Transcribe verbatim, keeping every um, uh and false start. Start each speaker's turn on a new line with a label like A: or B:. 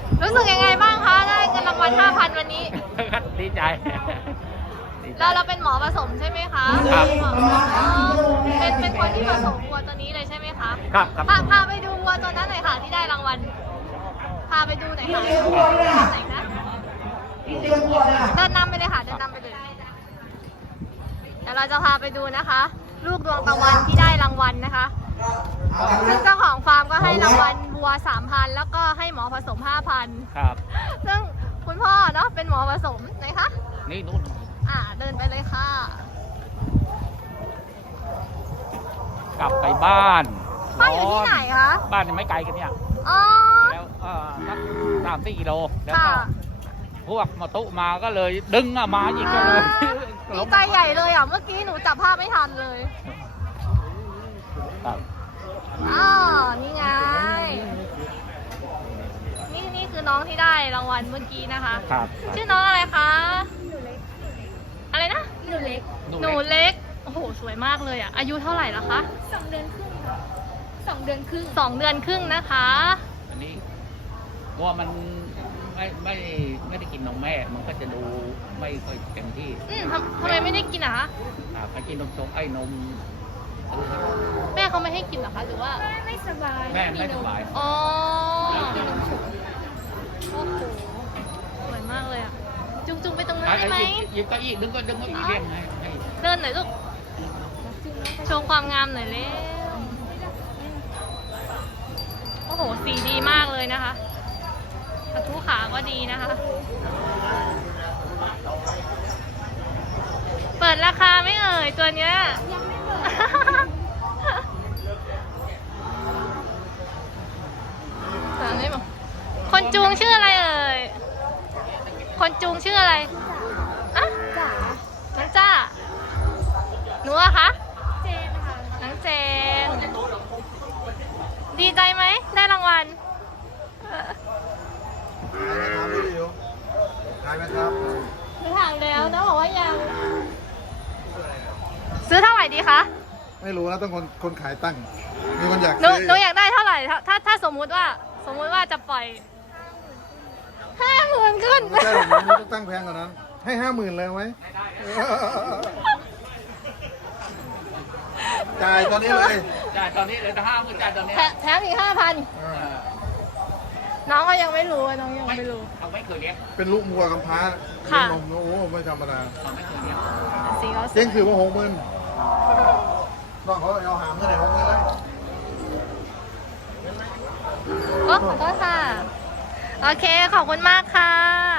A: รู้สึกยังไงบ้างคะได้เงินรางวัลห้าพันวันนี้
B: ดีใจ
A: เราเราเป็นหมอผสมใช่ไหมคะ
B: ครับ
A: อ๋อเป็นเป็นคนที่ผสมวัวตัวนี้เลยใช่ไหมคะ
B: ครับครับ
A: พาพาไปดูวัวตัวนั้นหน่อยค่ะที่ได้รางวัล พาไปดูหน่อยค่ะไหนนะเดินนำไปเลยค่ะเดินนำไปเลย เดี๋ยวเราจะพาไปดูนะคะ ลูกดวงตะวันที่ได้รางวัลนะคะ ซึ่งเจ้าของฟาร์มก็ให้รางวัลวัวสามพันแล้วก็ให้หมอผสมห้าพัน
B: ครับ
A: ซึ่งคุณพ่อเนาะเป็นหมอผสมไหนคะ
B: นี่นู่น
A: อ่าเดินไปเลยค่ะ
B: กลับไปบ้าน
A: บ้านอยู่ที่ไหนคะ
B: บ้านยังไม่ไกลกันเนี่ย
A: อ๋อ
B: แล้วเออสักสามสี่กิโลแล้วก็
A: ค่ะ
B: พวกมาตุมาก็เลยดึงอะมาอีกก็เลย
A: ดีใจใหญ่เลยอ่ะ เมื่อกี้หนูจับภาพไม่ทันเลย
B: ครับ
A: อ๋อ นี่ไง นี่นี่คือน้องที่ได้รางวัลเมื่อกี้นะคะ
B: ครับ
A: ชื่อน้องอะไรคะ อะไรนะ
C: หนูเล็ก
A: หนูเล็ก โอ้โห สวยมากเลยอ่ะ อายุเท่าไหร่ละคะ
C: สองเดือนครึ่งค่ะสองเดือนครึ่ง
A: สองเดือนครึ่งนะคะ
B: อันนี้วัวมันไม่ไม่ไม่ได้กินนมแม่ มันก็จะดูไม่ค่อยเต็มที่
A: อืมทำทำไมไม่ได้กินอะคะ
B: อ่าไปกินนมสดไอ้นม
A: แม่เขาไม่ให้กินเหรอคะ หรือว่า
C: แม่ไม่สบาย
B: แม่ไม่สบาย
A: อ๋อ
C: มีนมฉุก
A: โอ้โห สวยมากเลยอ่ะ จุงจุงไปตรงนั้นได้ไหม
B: หยิบเก้าอี้ดึงก็ดึงเก้าอี้เลี้ยงให้ให้
A: เดินหน่อยลูก โชว์ความงามหน่อยเร็ว โอ้โห สีดีมากเลยนะคะกระทู้ขาก็ดีนะคะ เปิดราคาไม่เอ่ยตัวเนี้ย
C: ยังไม่เปิด
A: ถามได้บอกคนจูงชื่ออะไรเอ่ย คนจูงชื่ออะไรอะ
C: จ๋า
A: น้องจ้า หนูอะคะ
C: เจนค่ะ
A: น้องเจน ดีใจไหม ได้รางวัล
D: ขายไหมครับพี่ดิวขายไหมครับ
A: หนูถามแล้วน้องบอกว่ายัง ซื้อเท่าไหร่ดีคะ
D: ไม่รู้นะต้องคนคนขายตั้ง มีคนอยาก
A: หนู
D: ซื้อ
A: หนูอยากได้เท่าไหร่ ถ้าถ้าถ้าสมมุติว่า สมมุติว่าจะปล่อยห้าหมื่นขึ้น
D: ไม่ใช่หรอกมันต้องตั้งแพงกว่านั้น ให้ห้าหมื่นเลยไหมจ่ายตอนนี้เลย
B: จ่ายตอนนี้เลยห้าหมื่นจ่ายตอนนี้
A: แถแถมอีกห้าพัน
D: อ่า
A: น้องก็ยังไม่รู้อะน้องยังไม่รู้
B: เขาไม่เคยเลี้ยง
D: เป็นลูกมัวกำพร้า
A: ค่ะ
D: เลี้ยงนมโอ้โหไม่ธรรมดา
B: เขาไม่เคยเลี้ยง
A: สีเขาส
D: เจ๊
A: วย
D: งคือว่าหกหมื่นน้องเขาเอาหามเงินไหนหกหมื่นเลย
A: โอ้ขอโทษค่ะ โอเค ขอบคุณมากค่ะ